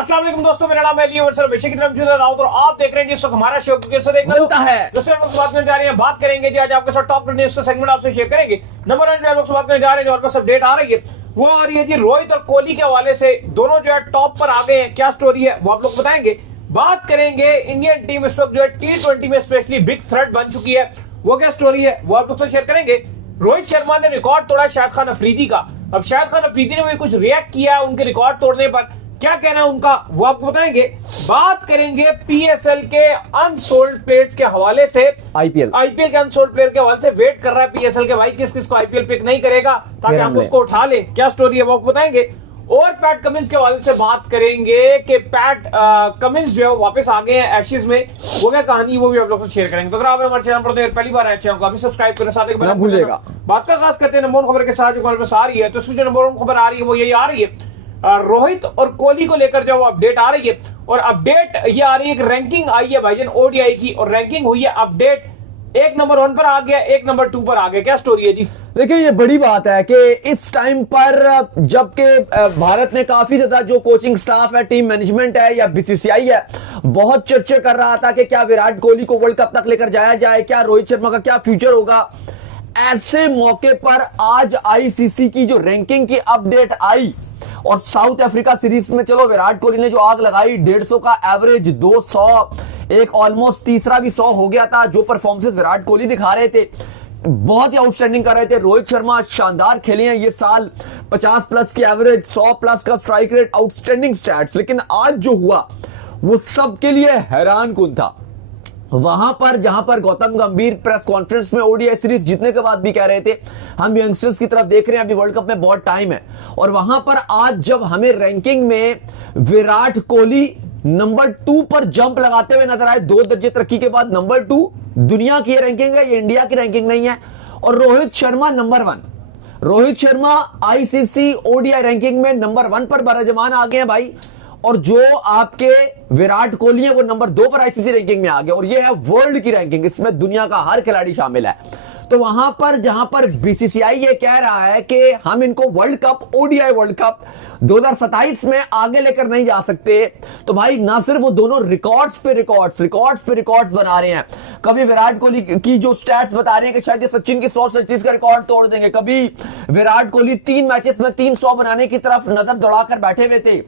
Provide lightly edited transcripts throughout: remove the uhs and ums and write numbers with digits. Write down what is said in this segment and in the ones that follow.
अस्सलाम वालेकुम दोस्तों, मेरा नाम है अली और हमेशा की तरह मौजूद है राउत और आप देख रहे हैं जिस वक्त हमारा शो कैसे देखना बनता है। दूसरे वक्त बात करने जा रहे हैं, बात करेंगे जी आज आपके साथ टॉप न्यूज़ का सेगमेंट आपसे शेयर करेंगे। नंबर 1 पे बात करने जा रहे हैं और बस अपडेट आ रही है, वो आ रही है जी रोहित और कोहली के हवाले से। दोनों जो है टॉप पर आ गए हैं, क्या स्टोरी है वो आप लोग बताएंगे। बात करेंगे इंडियन टीम इस वक्त जो है T20 में स्पेशली बिग थ्रेट बन चुकी है, वो क्या स्टोरी है वो आप लोग तो शेयर करेंगे। रोहित शर्मा ने रिकॉर्ड तोड़ा शाहिद खान अफरीदी का। अब शाहिद खान अफरीदी ने भी कुछ रिएक्ट किया है उनके रिकॉर्ड तोड़ने पर, क्या कहना है उनका वो आपको बताएंगे। बात करेंगे PSL के अनसोल्ड प्लेयर्स के हवाले से। आईपीएल के अनसोल्ड प्लेयर के हवाले से वेट कर रहा है PSL के भाई, किस किस को आईपीएल पिक नहीं करेगा ताकि हम उसको उठा ले, क्या स्टोरी है वो आपको बताएंगे। और पैट कमिंस के हवाले से बात करेंगे कि पैट कमिंस जो है वापस आ गए हैं एशेज में, वो क्या कहानी वो भी आप लोगों से शेयर करेंगे। तो अगर आप हमारे चैनल पर पहली बार आए चैनल को अभी सब्सक्राइब करें, साथ ही भूलिएगा। बात का खास करते हैं नंबर खबर के साथ जो हमारे आ रही है, तो इसकी जो नंबर खबर आ रही है वो यही आ रही है, रोहित और कोहली को लेकर जो अपडेट आ रही है। और अपडेट ये आ रही है, एक रैंकिंग आई है भाईजान ओडीआई की, और रैंकिंग हुई है अपडेट, एक नंबर 1 पर आ गया, एक नंबर 2 पर आ गया, क्या स्टोरी है जी। देखिए ये बड़ी बात है कि इस टाइम पर जबकि भारत ने काफी ज्यादा जो कोचिंग स्टाफ है, टीम मैनेजमेंट है या बीसीसीआई है, बहुत चर्चे कर रहा था कि क्या विराट कोहली को वर्ल्ड कप तक लेकर जाया जाए, क्या रोहित शर्मा का क्या फ्यूचर होगा। ऐसे मौके पर आज आईसीसी की जो रैंकिंग की अपडेट आई और साउथ अफ्रीका सीरीज में चलो विराट कोहली ने जो आग लगाई, 150 का एवरेज, 200, एक ऑलमोस्ट तीसरा भी 100 हो गया था। जो परफॉर्मेंस विराट कोहली दिखा रहे थे बहुत ही आउटस्टैंडिंग कर रहे थे। रोहित शर्मा शानदार खेले हैं ये साल, 50 प्लस की एवरेज, 100 प्लस का स्ट्राइक रेट, आउटस्टैंडिंग स्टैट्स। लेकिन आज जो हुआ वो सबके लिए हैरान कुन था। वहां पर जहां पर गौतम गंभीर प्रेस कॉन्फ्रेंस में ओडीआई सीरीज जीतने के बाद भी कह रहे थे हम यंगस्टर्स की तरफ देख रहे हैं, अभी वर्ल्ड कप में बहुत टाइम है। और वहां पर आज जब हमें रैंकिंग में विराट कोहली नंबर 2 पर जंप लगाते हुए नजर आए, 2 दर्जे तरक्की के बाद नंबर 2, दुनिया की रैंकिंग है, ये इंडिया की रैंकिंग नहीं है। और Rohit Sharma number 1, Rohit Sharma ICC ODI ranking में नंबर 1 पर बराजमान आ गए हैं भाई। और जो आपके विराट कोहली है वो नंबर 2 पर आईसीसी रैंकिंग में आ गया, और ये है वर्ल्ड की रैंकिंग, इसमें दुनिया का हर खिलाड़ी शामिल है। तो वहां पर जहां पर बीसीसीआई ये कह रहा है कि हम इनको world cup, ODI world cup 2027 में आगे लेकर नहीं जा सकते, तो भाई ना सिर्फ वो दोनों रिकॉर्ड्स पे रिकॉर्ड्स बना रहे हैं। कभी विराट कोहली की जो स्टैट्स बता रहे हैं कि शायद ये सचिन की 137 का रिकॉर्ड तोड़ देंगे, कभी विराट कोहली 3 मैचेस में 300 बनाने की तरफ नजर दौड़ाकर बैठे हुए थे।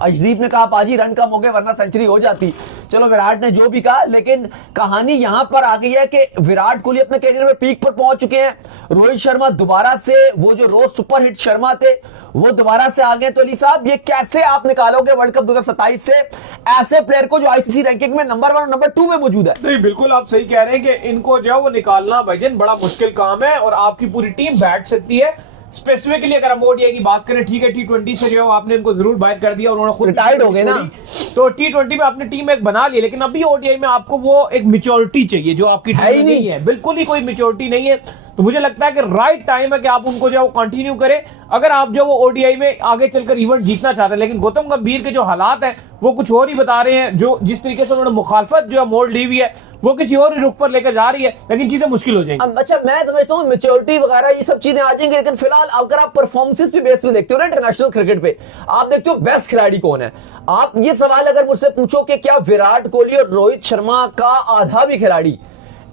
अर्शदीप ने कहा पाजी रन कम हो गए वरना सेंचुरी हो जाती। चलो विराट ने जो भी कहा, लेकिन कहानी यहां पर आ गई है कि विराट कोहली अपने कैरियर में पीक पर पहुंच चुके हैं। रोहित शर्मा दोबारा से, वो जो रोज सुपर हिट शर्मा थे वो दोबारा से आ गए। तो अली साहब ये कैसे आप निकालोगे वर्ल्ड कप 2027 से ऐसे प्लेयर को जो आईसीसी रैंकिंग में नंबर 1 और नंबर 2 में मौजूद है? नहीं, बिल्कुल आप सही कह रहे हैं कि इनको जो है वो निकालना भाईजान बड़ा मुश्किल काम है, और आपकी पूरी टीम बैठ सकती है। स्पेसिफिकली अगर हम ओडीआई की बात करें, ठीक है T20 से जो है आपने इनको जरूर बाहर कर दिया, उन्होंने खुद रिटायर्ड हो गए ना, तो T20 में आपने टीम एक बना ली, लेकिन अभी ओडीआई में आपको वो एक मेच्योरिटी चाहिए जो आपकी टीम में नहीं है, बिल्कुल ही कोई मेच्योरिटी नहीं है। तो मुझे लगता है कि राइट टाइम है कि आप उनको जो है वो कंटिन्यू करें, अगर आप जो वो ओडीआई में आगे चलकर इवेंट जीतना चाहते हैं। लेकिन गौतम गंभीर के जो हालात हैं वो कुछ और ही बता रहे हैं, जो जिस तरीके से उन्होंने मुखालफत जो है मोड़ ली हुई है वो किसी और ही रुख पर लेकर जा रही है, लेकिन चीजें मुश्किल हो जाएंगी। अच्छा, मैं समझता हूँ मेच्योरिटी वगैरह ये सब चीजें आ जाएंगी, लेकिन फिलहाल अगर आप परफॉर्मेंसेस भी बेस पे देखते हो ना इंटरनेशनल क्रिकेट पे, आप देखते हो बेस्ट खिलाड़ी कौन है। आप ये सवाल अगर मुझसे पूछो कि क्या विराट कोहली और रोहित शर्मा का आधा भी खिलाड़ी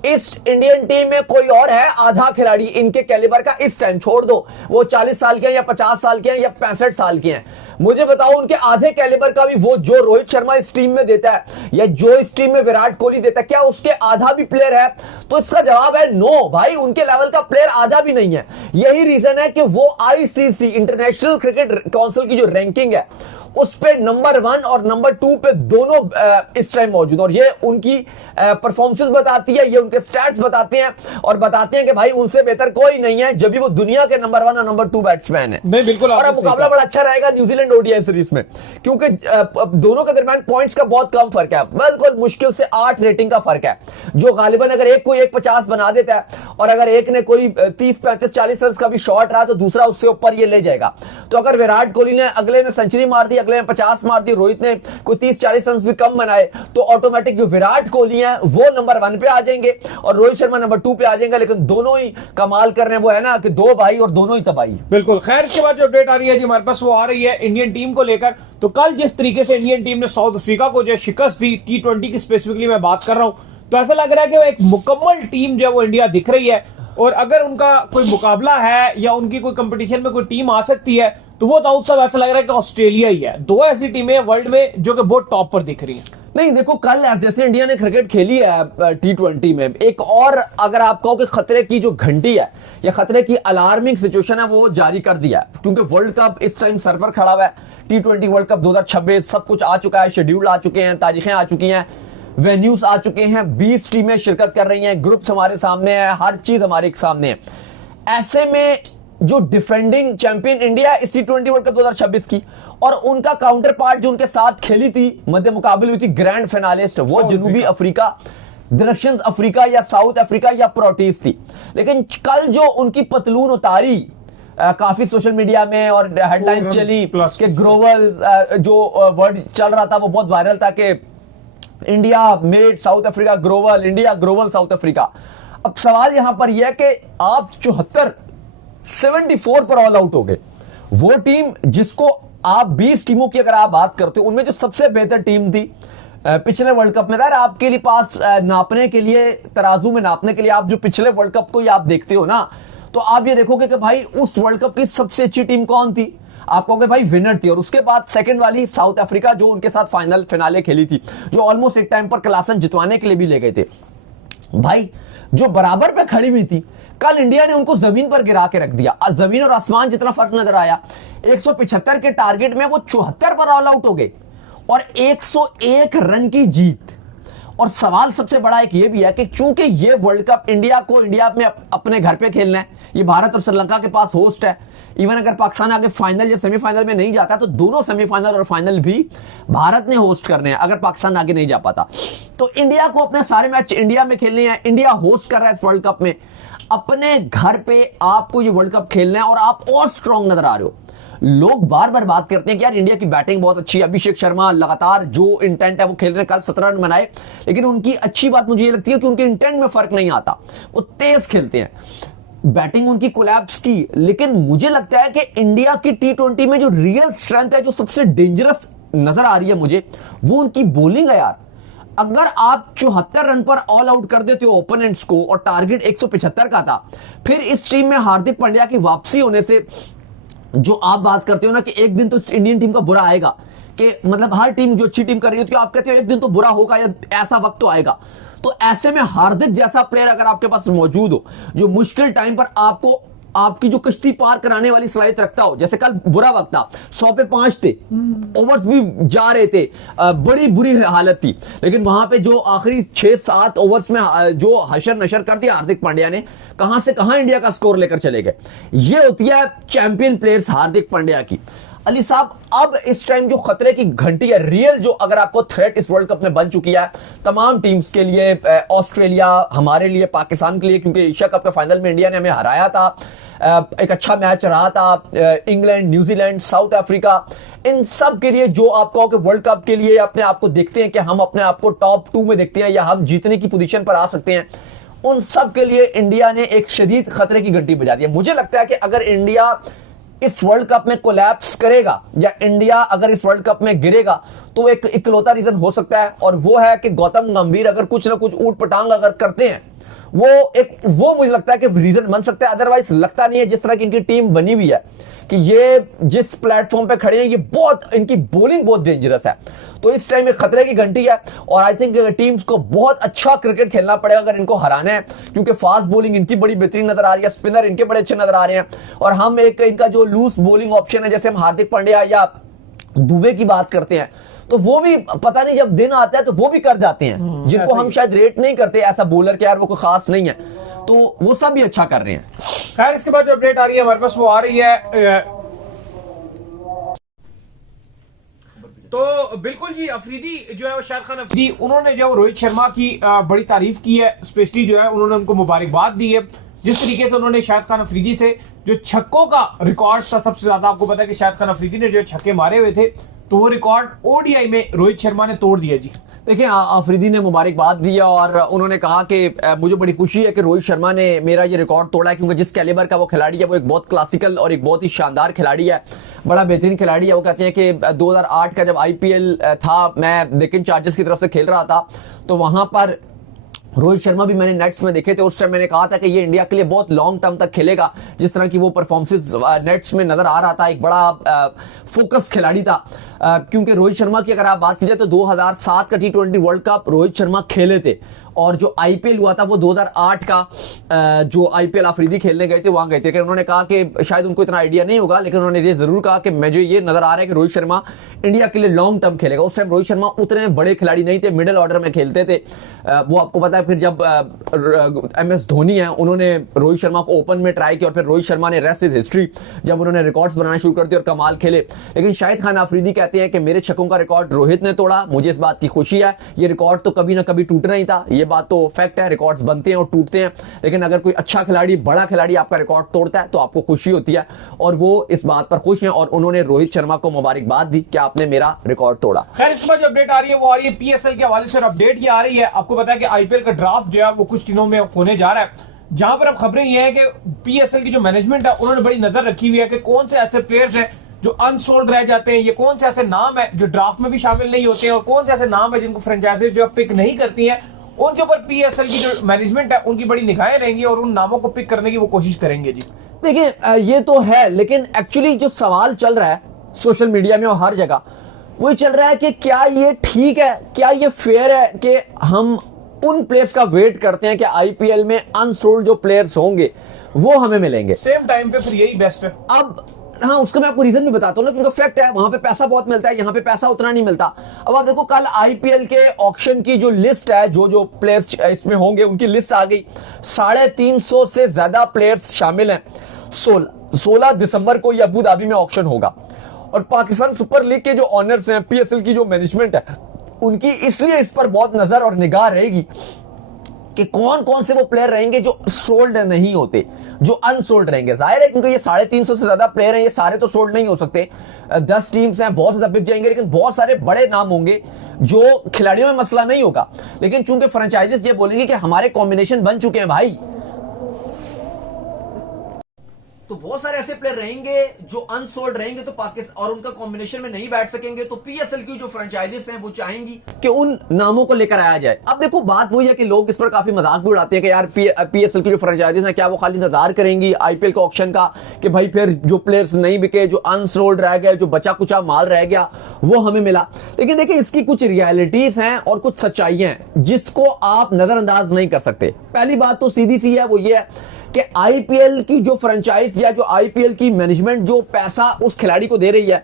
इस इंडियन टीम में कोई और है, आधा खिलाड़ी इनके कैलिबर का इस टाइम, छोड़ दो वो 40 साल के हैं या 50 साल के हैं या 65 साल के हैं, मुझे बताओ उनके आधे कैलिबर का भी वो जो रोहित शर्मा इस टीम में देता है या जो इस टीम में विराट कोहली देता है, क्या उसके आधा भी प्लेयर है? तो इसका जवाब है नो भाई, उनके लेवल का प्लेयर आधा भी नहीं है। यही रीजन है कि वो आईसीसी इंटरनेशनल क्रिकेट काउंसिल की जो रैंकिंग है उस पे नंबर 1 और नंबर 2 पे दोनों इस टाइम मौजूद, और ये उनकी परफॉर्मेंसेस बताती है, ये उनके स्टैट्स बताते हैं, और बताते हैं कि भाई उनसे बेहतर कोई नहीं है, जब भी वो दुनिया के नंबर 1 और नंबर 2 बैट्समैन है। नहीं, बिल्कुल। और अब मुकाबला बड़ा अच्छा रहेगा न्यूजीलैंड ओडीआई सीरीज में, क्योंकि दोनों के दरमियान पॉइंट्स का बहुत कम फर्क है, बिल्कुल मुश्किल से 8 रेटिंग का फर्क है, जो गालिबन अगर एक कोई 150 बना देता है और अगर एक ने कोई 30, 35, 40 रन का भी शॉट रहा तो दूसरा उससे ऊपर ये ले जाएगा। तो अगर विराट कोहली ने अगले में सेंचुरी मार दी, अगले में 50 मार दिए, रोहित ने कोई 30-40 रन भी कम बनाए, तो ऑटोमेटिक जो विराट कोहली है वो नंबर 1 पे आ जाएंगे और रोहित शर्मा नंबर 2 पे आ जाएंगे। लेकिन दोनों ही कमाल कर रहे हैं, वो है ना कि दो भाई और दोनों ही तबाही। बिल्कुल। खैर, इसके बाद जो अपडेट आ रही है जी हमारे पास, वो आ रही है इंडियन टीम को लेकर। तो कल जिस तरीके से इंडियन टीम ने साउथ अफ्रीका को जो शिकस्त दी, T20 की स्पेसिफिकली मैं बात कर रहा हूं, तो ऐसा लग रहा है कि वो एक मुकम्मल टीम जो है वो इंडिया दिख रही है। और अगर उनका कोई मुकाबला है या उनकी कोई कंपटीशन में कोई टीम आ सकती है, तो वो दाऊद साहब ऐसा लग रहा है कि ऑस्ट्रेलिया ही है। दो ऐसी टीमें वर्ल्ड में जो कि बहुत टॉप पर दिख रही हैं। नहीं देखो, कल जैसे इंडिया ने क्रिकेट खेली है T20 में, एक और अगर आप कहो कि खतरे की जो घंटी है या खतरे की अलार्मिंग सिचुएशन है वो जारी कर दिया है, क्योंकि वर्ल्ड कप इस टाइम सर पर खड़ा हुआ है। T20 वर्ल्ड कप 2026 सब कुछ आ चुका है, शेड्यूल आ चुके हैं, तारीखें आ चुकी हैं, वेन्यूज आ चुके हैं, 20 टीमें शिरकत कर रही हैं, ग्रुप्स हमारे सामने है, हर चीज हमारे सामने है। ऐसे में जो डिफेंडिंग चैंपियन इंडिया है इस T20 वर्ल्ड कप 2026 की, और उनका काउंटर पार्ट जो उनके साथ खेली थी, मध्य मुकाबले हुई थी, ग्रैंड फाइनलिस्ट, वो जनूबी अफ्रीका, दक्षिण अफ्रीका या साउथ अफ्रीका या प्रोटीज थी। लेकिन कल जो उनकी पतलून उतारी काफी सोशल मीडिया में और हेडलाइंस चली कि ग्रोवल, जो वर्ड चल रहा था वो बहुत वायरल था कि India made south Africa grovel, India grovel south Africa. अब सवाल यहां पर यह है कि आप 74 पर ऑल आउट हो गए। वो टीम जिसको आप 20 टीमों की अगर आप बात करते हो, उनमें जो सबसे बेहतर टीम थी पिछले वर्ल्ड कप में, आपके लिए पास नापने के लिए, तराजू में नापने के लिए आप जो पिछले वर्ल्ड कप को आप देखते हो ना, तो आप ये देखोगे कि भाई उस वर्ल्ड कप की सबसे अच्छी टीम कौन थी, आप कहोगे भाई विनर थी। और उसके बाद सेकंड वाली साउथ अफ्रीका, जो उनके साथ फाइनल फिनाले खेली थी, जो ऑलमोस्ट एक टाइम पर क्लासन जितवाने के लिए भी ले गए थे, भाई जो बराबर पे खड़ी हुई थी, कल इंडिया ने उनको जमीन पर गिरा के रख दिया। जमीन और आसमान जितना फर्क नजर आया। 175 के टारगेट में वो 74 पर ऑल आउट हो गए और 101 रन की जीत। और सवाल सबसे बड़ा एक ये भी है कि चूंकि ये वर्ल्ड कप इंडिया में अपने घर पे खेलना है, ये भारत और श्रीलंका के पास होस्ट है। इवन अगर पाकिस्तान आगे फाइनल या सेमीफाइनल में नहीं जाता, तो दोनों सेमीफाइनल और फाइनल भी भारत ने होस्ट करने हैं, अगर पाकिस्तान आगे नहीं जा पाता। तो इंडिया को अपने सारे मैच इंडिया में खेलने हैं। इंडिया होस्ट कर रहा है इस वर्ल्ड कप में, अपने घर पे आपको ये वर्ल्ड कप खेलना है और आप और स्ट्रांग नजर आ रहे हो। लोग बार बार बात करते हैं कि यार इंडिया की बैटिंग बहुत अच्छी है, अभिषेक शर्मा लगातार जो इंटेंट है वो खेल रहे हैं, कल 17 रन बनाए। लेकिन उनकी अच्छी बात मुझे ये लगती है कि उनके इंटेंट में फर्क नहीं आता, वो तेज खेलते हैं, बैटिंग उनकी कोलैप्स की। लेकिन मुझे लगता है कि इंडिया की T20 में जो रियल स्ट्रेंथ है, जो सबसे डेंजरस नजर आ रही है मुझे, वो उनकी बॉलिंग है यार। अगर आप 74 रन पर ऑल आउट कर देते हो ओपोनेंट्स को और टारगेट 175 का था, फिर इस टीम में हार्दिक पांड्या की वापसी होने से जो आप बात करते हो ना कि एक दिन तो इंडियन टीम का बुरा आएगा, कि मतलब हर टीम जो अच्छी टीम कर रही होती है, आप कहते हो एक दिन तो बुरा होगा या ऐसा वक्त तो आएगा। तो ऐसे में हार्दिक जैसा प्लेयर अगर आपके पास मौजूद हो, जो मुश्किल टाइम पर आपको आपकी जो कश्ती पार कराने वाली सलाहियत रखता हो, जैसे कल बुरा वक्त था, 100 पे 5 थे, ओवर्स भी जा रहे थे, बड़ी बुरी हालत थी, लेकिन वहां पे जो आखिरी 6-7 ओवर्स में जो हशर नशर कर दिया हार्दिक पांड्या ने, कहां से कहां इंडिया का स्कोर लेकर चले गए। ये होती है चैंपियन प्लेयर्स हार्दिक पांड्या की। अली साहब, अब इस टाइम जो खतरे की घंटी है रियल, जो अगर आपको थ्रेट इस वर्ल्ड कप में बन चुकी है तमाम टीम्स के लिए, ऑस्ट्रेलिया, हमारे लिए, पाकिस्तान के लिए, क्योंकि एशिया कप के फाइनल में इंडिया ने हमें हराया था, एक अच्छा मैच रहा था, इंग्लैंड, न्यूजीलैंड, साउथ अफ्रीका, इन सब के लिए जो आप कहो कि वर्ल्ड कप के लिए अपने आप को देखते हैं कि हम अपने आप को टॉप 2 में देखते हैं या हम जीतने की पोजीशन पर आ सकते हैं, उन सब के लिए इंडिया ने एक शदीद खतरे की घंटी बजा दी है। मुझे लगता है कि अगर इंडिया इस वर्ल्ड कप में कोलैप्स करेगा या इंडिया अगर इस वर्ल्ड कप में गिरेगा, तो एक इकलौता रीजन हो सकता है, और वो है कि गौतम गंभीर अगर कुछ ना कुछ ऊट पटांग अगर करते हैं, वो मुझे लगता है कि रीजन बन सकता है। अदरवाइज लगता नहीं है, जिस तरह की इनकी टीम बनी हुई है, कि ये जिस प्लेटफॉर्म पे खड़े हैं, ये बहुत, इनकी बॉलिंग बहुत डेंजरस है। तो इस टाइम एक खतरे की घंटी है, और आई थिंक टीम्स को बहुत अच्छा क्रिकेट खेलना पड़ेगा अगर इनको हराना है, क्योंकि फास्ट बॉलिंग इनकी बड़ी बेहतरीन नजर आ रही है, स्पिनर इनके बड़े अच्छे नजर आ रहे हैं, और हम एक इनका जो लूज बॉलिंग ऑप्शन है, जैसे हम हार्दिक पांड्या या दुबे की बात करते हैं, तो वो भी पता नहीं जब दिन आता है तो वो भी कर जाते हैं, जिनको हम शायद रेट नहीं करते ऐसा बॉलर के, यार वो कोई खास नहीं है, तो वो सब भी अच्छा कर रहे हैं। खैर, इसके बाद जो अपडेट आ रही है हमारे पास, वो आ रही है तो बिल्कुल जी, अफरीदी जो है वो शाहिद खान अफरीदी, उन्होंने जो रोहित शर्मा की बड़ी तारीफ की है, स्पेशली जो है उन्होंने उनको मुबारकबाद दी है, जिस तरीके से उन्होंने शाहिद खान अफरीदी से जो छक्कों का रिकॉर्ड था सबसे ज्यादा, आपको पता है कि शाहिद खान अफरीदी ने जो छक्के मारे हुए थे, तो वो रिकॉर्ड ओडीआई में रोहित शर्मा ने तोड़ दिया जी। देखिए, अफरीदी ने मुबारकबाद दी और उन्होंने कहा कि मुझे बड़ी खुशी है कि रोहित शर्मा ने मेरा ये रिकॉर्ड तोड़ा है, क्योंकि जिस कैलिबर का वो खिलाड़ी है वो एक बहुत क्लासिकल और एक बहुत ही शानदार खिलाड़ी है, बड़ा बेहतरीन खिलाड़ी है। वो कहते हैं कि 2008 का जब आईपीएल था, मैं डेक्कन चार्जर्स की तरफ से खेल रहा था, तो वहां पर रोहित शर्मा भी मैंने नेट्स में देखे थे। उस टाइम मैंने कहा था कि ये इंडिया के लिए बहुत लॉन्ग टर्म तक खेलेगा। जिस तरह की वो परफॉर्मेंसेस नेट्स में नजर आ रहा था, एक बड़ा फोकस खिलाड़ी था। क्योंकि रोहित शर्मा की अगर आप बात कीजिए तो 2007 का T20 world cup Rohit Sharma खेले थे, और जो आईपीएल हुआ था वो 2008 का जो आईपीएल अफरीदी खेलने गए थे वहां गए थे। उन्होंने कहा कि शायद उनको इतना आइडिया नहीं होगा, लेकिन उन्होंने ये जरूर कहा कि मुझे ये नजर आ रहा है कि रोहित शर्मा इंडिया के लिए लॉन्ग टर्म खेलेगा। उस टाइम रोहित शर्मा उतने बड़े खिलाड़ी नहीं थे, मिडिल ऑर्डर में खेलते थे। वो आपको पता है, फिर जब MS धोनी है उन्होंने रोहित शर्मा को ओपन में ट्राई किया, और फिर रोहित शर्मा ने रेस्ट इज हिस्ट्री, जब उन्होंने रिकॉर्ड्स बनाना शुरू कर दिए और कमाल खेले। लेकिन शाहिद खान अफरीदी कहते हैं कि मेरे छक्कों का रिकॉर्ड रोहित ने तोड़ा, मुझे इस बात की खुशी है। ये रिकॉर्ड तो कभी ना कभी टूटना ही था, ये बात तो फैक्ट है, रिकॉर्ड्स बनते हैं और टूटते हैं। लेकिन अगर कोई अच्छा खिलाड़ी, बड़ा खिलाड़ी आपका रिकॉर्ड तोड़ता है तो आपको खुशी होती है, और वो इस बात पर खुश हैं, और उन्होंने रोहित शर्मा को मुबारकबाद दी कि आपने मेरा रिकॉर्ड तोड़ा। खैर, इसके बाद जो अपडेट आ रही है वो आ रही है पीएसएल के हवाले से। अपडेट ये आ रही है, आपको पता है कि आईपीएल का ड्राफ्ट जो है वो कुछ दिनों में होने जा रहा है, जहां पर अब खबरें ये है कि पीएसएल की जो मैनेजमेंट है उन्होंने बड़ी नजर रखी हुई है कि कौन से ऐसे प्लेयर्स हैं जो अनसोल्ड रह जाते हैं, ये कौन से ऐसे नाम है जो ड्राफ्ट में भी शामिल नहीं होते हैं, और कौन से ऐसे नाम है जिनको फ्रेंचाइजीज जो पिक नहीं करती हैं, उनके ऊपर पीएसएल की जो मैनेजमेंट है उनकी बड़ी निगाहें रहेंगी और उन नामों को पिक करने की वो कोशिश करेंगे जी। देखिए, ये तो है, लेकिन एक्चुअली जो सवाल चल रहा है सोशल मीडिया में और हर जगह, वो चल रहा है कि क्या ये ठीक है, क्या ये फेयर है कि हम उन प्लेयर्स का वेट करते हैं कि आईपीएल में अनसोल्ड जो प्लेयर्स होंगे वो हमें मिलेंगे सेम टाइम पे, फिर यही बेस्ट है। अब हाँ, उसका मैं आपको रीजन भी बताता हूँ ना, क्योंकि फैक्ट है वहां पे पैसा बहुत मिलता है, यहाँ पे पैसा उतना नहीं मिलता। अब आप देखो, कल आईपीएल के ऑक्शन की जो लिस्ट है, जो जो प्लेयर्स इसमें होंगे उनकी लिस्ट आ गई। 350 से ज्यादा प्लेयर्स शामिल हैं। 16 दिसंबर को ये अबू धाबी में ऑक्शन होगा, और पाकिस्तान सुपर लीग के जो ऑनर्स हैं, पीएसएल की जो मैनेजमेंट है, उनकी इसलिए इस पर बहुत नजर और निगाह रहेगी कि कौन कौन से वो प्लेयर रहेंगे जो सोल्ड नहीं होते, जो अनसोल्ड रहेंगे। जाहिर है, क्योंकि ये 350 से ज्यादा प्लेयर हैं, ये सारे तो सोल्ड नहीं हो सकते। 10 टीम्स हैं, बहुत ज्यादा बिक जाएंगे, लेकिन बहुत सारे बड़े नाम होंगे जो खिलाड़ियों में मसला नहीं होगा। लेकिन चूंकि फ्रेंचाइजीज ये बोलेंगे कि हमारे कॉम्बिनेशन बन चुके हैं भाई, तो बहुत सारे ऐसे प्लेयर रहेंगे जो अनसोल्ड रहेंगे, तो पाकिस्तान और उनका कॉम्बिनेशन में नहीं बैठ सकेंगे। तो पीएसएल की जो फ्रेंचाइजीज हैं वो चाहेंगी कि उन नामों को लेकर आया जाए। अब देखो, बात वही है कि लोग इस पर काफी मजाक भी उड़ाते हैं कि यार पीएसएल की जो फ्रेंचाइजीज हैं, क्या वो खाली इंतजार करेंगी आईपीएल के ऑक्शन का कि भाई फिर जो प्लेयर्स नहीं बिके, जो अनसोल्ड रह गए, जो बचा कुचा माल रह गया, वो हमें मिला। लेकिन देखिए, इसकी कुछ रियलिटीज हैं और कुछ सच्चाइयां हैं जिसको आप नजरअंदाज नहीं कर सकते। पहली बात तो सीधी सी है, वो ये है कि आईपीएल की जो फ्रेंचाइज या जो आईपीएल की मैनेजमेंट जो पैसा उस खिलाड़ी को दे रही है,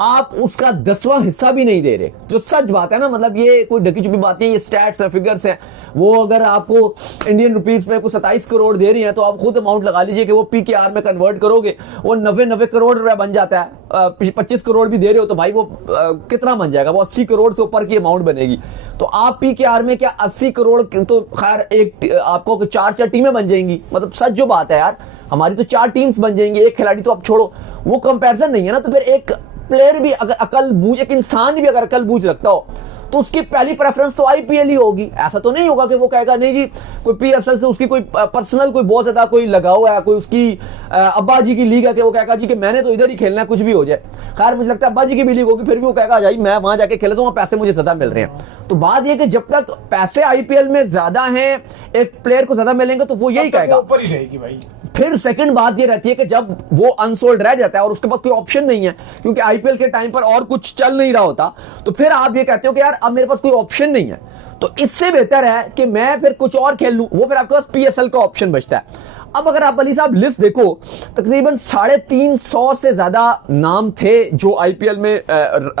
आप उसका 10वां हिस्सा भी नहीं दे रहे, जो सच बात है ना। मतलब ये कोई ढकी छुपी बात नहीं, ये स्टैट्स है, फिगर्स हैं। वो अगर आपको इंडियन रुपीस में कुछ 27 करोड़ दे रही है, तो आप खुद अमाउंट लगा लीजिए कि वो पीकेआर में कन्वर्ट करोगे, वो 90 करोड़ रुपया बन जाता है। 25 करोड़ भी दे रहे हो तो भाई वो कितना बन जाएगा, वो 80 करोड़ से ऊपर की अमाउंट बनेगी। तो आप पीकेआर में क्या 80 करोड़, तो खैर एक आपको 4 टीमें बन जाएंगी। मतलब सच जो बात है यार, हमारी तो 4 टीम्स बन जाएंगी, एक खिलाड़ी तो आप छोड़ो, वो कंपैरिजन नहीं है ना। तो फिर एक प्लेयर भी अगर अकल बूझ, एक इंसान भी अगर अकल बूझ रखता हो, तो उसकी पहली प्रेफरेंस तो आईपीएल ही होगी। ऐसा तो नहीं होगा कि वो कहेगा नहीं जी, कोई पीएसएल से उसकी कोई पर्सनल कोई बहुत ज्यादा कोई लगाव है, कोई उसकी अब्बा जी की लीग है, कि वो कहेगा जी कि मैंने तो इधर ही खेलना है, कुछ भी हो जाए। खैर, मुझे लगता है अब्बा जी की भी लीग होगी, फिर भी वो कहेगा भाई मैं वहां जाके खेले तो वहां पैसे मुझे ज्यादा मिल रहे हैं। तो बात यह कि जब तक पैसे आईपीएल में ज्यादा हैं, एक प्लेयर को ज्यादा मिलेंगे, तो वो यही कहेगा, ऊपर ही रहेगी भाई। फिर सेकंड बात ये रहती है कि जब वो अनसोल्ड रह जाता है और उसके पास कोई ऑप्शन नहीं है, क्योंकि आईपीएल के टाइम पर और कुछ चल नहीं रहा होता, तो फिर आप ये कहते हो कि यार अब मेरे पास कोई ऑप्शन नहीं है, तो इससे बेहतर है कि मैं फिर कुछ और खेल लूं। वो फिर आपके पास पीएसएल का ऑप्शन बचता है। अब अगर आप अली साहब लिस्ट देखो, तकरीबन 350 से ज्यादा नाम थे जो आईपीएल में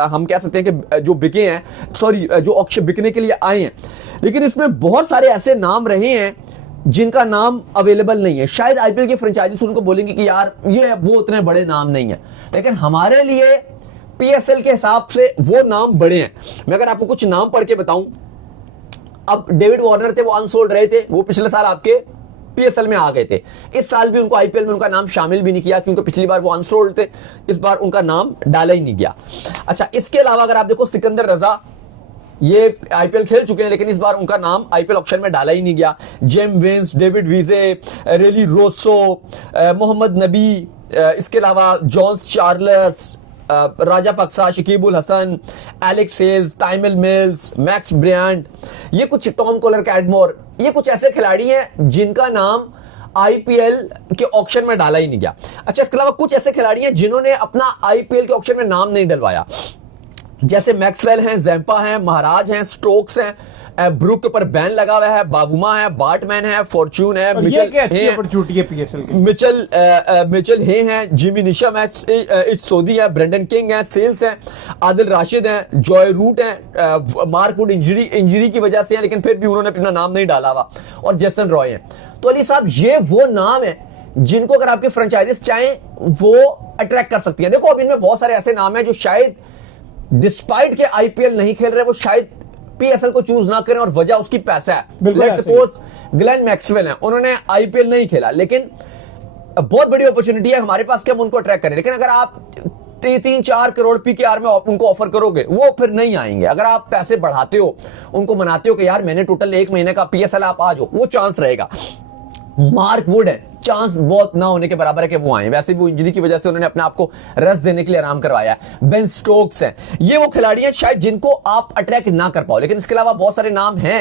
हम कह सकते हैं कि जो बिके हैं, सॉरी जो ऑक्शन बिकने के लिए आए हैं। लेकिन इसमें बहुत सारे ऐसे नाम रहे हैं जिनका नाम अवेलेबल नहीं है। शायद आईपीएल की फ्रेंचाइजीज उनको बोलेंगे कि यार ये वो उतने बड़े नाम नहीं है, लेकिन हमारे लिए पीएसएल के हिसाब से वो नाम बड़े हैं। मैं अगर आपको कुछ नाम पढ़ के बताऊं, अब डेविड वार्नर थे, वो अनसोल्ड रहे थे, वो पिछले साल आपके पीएसएल में आ गए थे। इस साल भी उनको आईपीएल में उनका नाम शामिल भी नहीं किया क्योंकि पिछली बार वो अनसोल्ड थे, इस बार उनका नाम डाला ही नहीं गया। अच्छा, इसके अलावा अगर आप देखो सिकंदर रजा, ये आईपीएल खेल चुके हैं लेकिन इस बार उनका नाम आईपीएल ऑक्शन में डाला ही नहीं गया। James Vince, David Wiese, Rilee Rossouw, Mohammad Nabi, इसके अलावा Johnson Charles, Rajapaksa, Shakib al Hasan, Alex Hales, Tymal Mills, Max Bryant, ये कुछ टॉम कॉलर कैडमोर, ये कुछ ऐसे खिलाड़ी हैं जिनका नाम आईपीएल के ऑक्शन में डाला ही नहीं गया। अच्छा, इसके अलावा कुछ ऐसे खिलाड़ी हैं जिन्होंने अपना आईपीएल के ऑक्शन में नाम नहीं डलवाया, जैसे मैक्सवेल हैं, जैम्पा हैं, महाराज हैं, स्टोक्स हैं, ब्रूक के ऊपर बैन लगा हुआ है, बाबूमा है, बार्टमैन है, फॉर्चून है, मिचेल हे हैं, जिमी निशम है, सोदी है, ब्रेंडन किंग है, सेल्स हैं, आदिल राशिद हैं, जॉय रूट हैं, मार्क वुड इंजरी की वजह से है लेकिन फिर भी उन्होंने अपना नाम नहीं डाला हुआ, और जेसन रॉय हैं। तो अली साहब, ये वो नाम है जिनको अगर आपके फ्रेंचाइजीज चाहें वो अट्रैक्ट कर सकती है। देखो, अब इनमें बहुत सारे ऐसे नाम हैं जो शायद डिस्पाइट के आईपीएल नहीं खेल रहे, वो शायद पीएसएल को चूज ना करें और वजह उसकी पैसा है। लेट्स सपोज ग्लेन मैक्सवेल हैं, उन्होंने आईपीएल नहीं खेला लेकिन बहुत बड़ी अपॉर्चुनिटी है हमारे पास कि हम उनको अट्रैक्ट करें, लेकिन अगर आप 3-4 करोड़ पीकेआर में उनको ऑफर करोगे वो फिर नहीं आएंगे। अगर आप पैसे बढ़ाते हो, उनको मनाते हो कि यार मैंने टोटल 1 महीने का पीएसएल, आप आ जाओ, वो चांस रहेगा। मार्क वुड है, चांस बहुत ना होने के बराबर है कि वो आए, वैसे भी वो इंजरी की वजह से उन्होंने अपने आप को रेस्ट देने के लिए आराम करवाया है। बेन स्टोक्स हैं, ये वो खिलाड़ी हैं शायद जिनको आप अट्रैक्ट ना कर पाओ, लेकिन इसके अलावा बहुत सारे नाम हैं।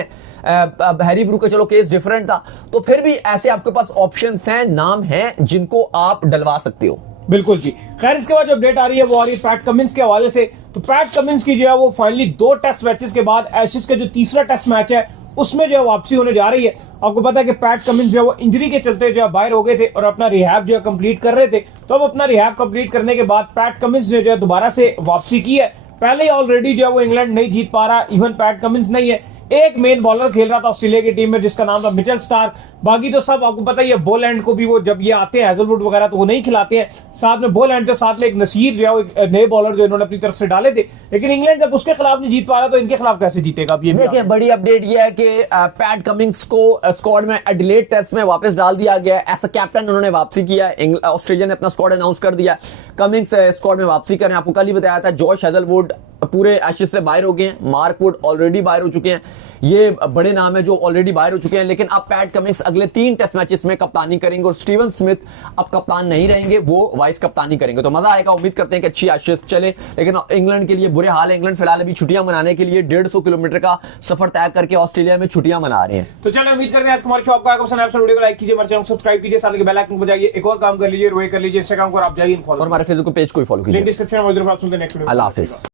हैरी ब्रूक का चलो केस डिफरेंट था, तो फिर भी ऐसे आपके पास ऑप्शंस हैं, नाम हैं जिनको आप डलवा सकते हो। बिल्कुल जी। खैर, इसके बाद जो अपडेट आ रही है वो आ रही है पैट कमिंस के हवाले से। तो पैट कमिंस की जो है वो फाइनली 2 टेस्ट मैचेस के बाद एशेज का जो तीसरा टेस्ट मैच है उसमें जो है वापसी होने जा रही है। आपको पता है कि पैट कमिंस जो है वो इंजरी के चलते जो है बाहर हो गए थे और अपना रिहैब जो है कंप्लीट कर रहे थे। तो अब अपना रिहैब कंप्लीट करने के बाद पैट कमिंस ने जो है दोबारा से वापसी की है। पहले ही ऑलरेडी जो है वो इंग्लैंड नहीं जीत पा रहा, इवन पैट कमिंस नहीं है, एक मेन बॉलर खेल रहा था ऑस्ट्रेलिया की टीम में जिसका नाम था मिचेल स्टार्क। बाकी तो सब आपको पता ही है, बोलैंड को भी वो जब ये आते हैं हैजलवुड वगैरह तो वो नहीं खिलाते हैं, साथ में बोलैंड तो साथ में एक नसीर जो है नए बॉलर जो इन्होंने अपनी तरफ से डाले थे। लेकिन इंग्लैंड जब उसके खिलाफ नहीं जीत पा रहा तो इनके खिलाफ कैसे जीतेगा? अब ये देखिए, बड़ी अपडेट ये है कि पैट कमिंग्स को स्क्वाड में एडिलेड टेस्ट में वापस डाल दिया गया है। एज अ कैप्टन उन्होंने वापसी किया है। ऑस्ट्रेलिया ने अपना स्क्वाड अनाउंस कर दिया। कमिंग्स स्क्वाड में वापसी करें, आपको कल ही बताया था जॉश हैजलवुड पूरे एशेज से बाहर हो गए हैं, मार्क वुड ऑलरेडी बाहर हो चुके हैं, ये बड़े नाम है जो ऑलरेडी बाहर हो चुके हैं। लेकिन अब पैट कमिंग्स अगले 3 टेस्ट मैचेस में कप्तानी करेंगे और स्टीवन स्मिथ अब कप्तान नहीं रहेंगे, वो वाइस कप्तानी करेंगे। तो मजा आएगा, उम्मीद करते हैं कि अच्छी एशेज चले। लेकिन इंग्लैंड के लिए बुरे हाल है, इंग्लैंड फिलहाल अभी छुट्टियां मनाने के लिए 150 किलोमीटर का सफर तय करके ऑस्ट्रेलिया में छुट्टियां मना रहे हैं। तो चलिए, उम्मीद करते हैं आज हमारे शो आपको आएगा पसंद। वीडियो को लाइक कीजिए, हमारे चैनल को सब्सक्राइब कीजिए, साथ में बेल आइकन को बजाइए। एक और काम कर लीजिए, रोए कर लीजिए, इंस्टाग्राम को आप जाइए फॉलो, और हमारे फेसबुक पेज को फॉलो कीजिए। लिंक डिस्क्रिप्शन में मौजूद है। आप सुनते हैं नेक्स्ट वीडियो। अल्लाह हाफिज।